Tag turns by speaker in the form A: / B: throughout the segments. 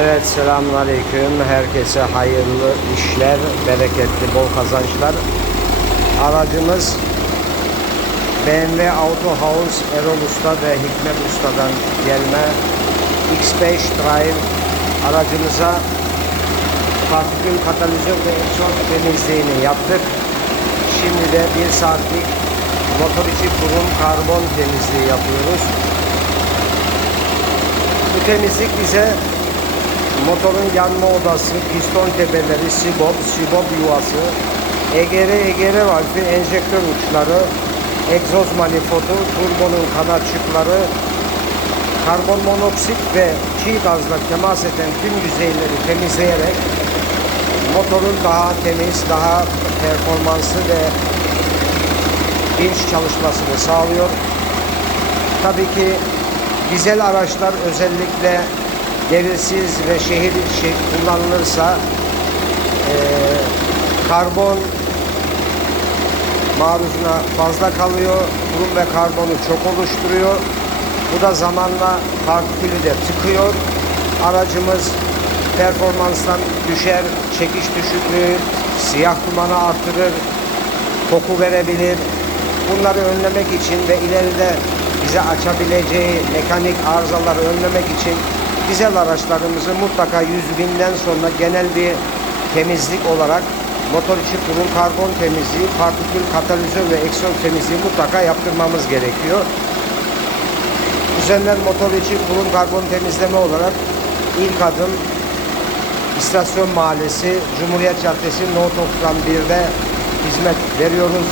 A: Evet selamun aleyküm. Herkese hayırlı işler, bereketli, bol kazançlar. Aracımız BMW Auto House Erol Usta ve Hikmet Usta'dan gelme X5 Drive aracımıza partikül katalizör ve egzoz temizliğini yaptık. Şimdi de bir saatlik motor içi kurum karbon temizliği yapıyoruz. Bu temizlik bize motorun yanma odası, piston tepeleri, sibop, sibop yuvası, EGR, EGR valfi, enjektör uçları, egzoz manifoldu, turbonun kanatçıkları, karbon monoksit ve çiğ gazla temas eden tüm yüzeyleri temizleyerek motorun daha temiz, daha performanslı ve dinç çalışmasını sağlıyor. Tabii ki dizel araçlar özellikle devirsiz ve şehir içi kullanılırsa eee, karbon maruzuna fazla kalıyor. Kurum ve karbonu çok oluşturuyor. Bu da zamanla partikülü de tıkıyor. Aracımız performanstan düşer, çekiş düşüklüğü, siyah dumanı artırır, koku verebilir. Bunları önlemek için ve ileride bize açabileceği mekanik arızaları önlemek için dizel araçlarımızı mutlaka 100 binden sonra genel bir temizlik olarak motor içi kurum karbon temizliği, partikül katalizör ve egzoz temizliği mutlaka yaptırmamız gerekiyor. Düzenler motor içi kurum karbon temizleme olarak ilk adım İstasyon Mahallesi, Cumhuriyet Caddesi, No 91'de hizmet veriyoruz.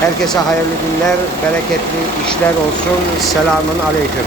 A: Herkese hayırlı günler, bereketli işler olsun. Selamun Aleyküm.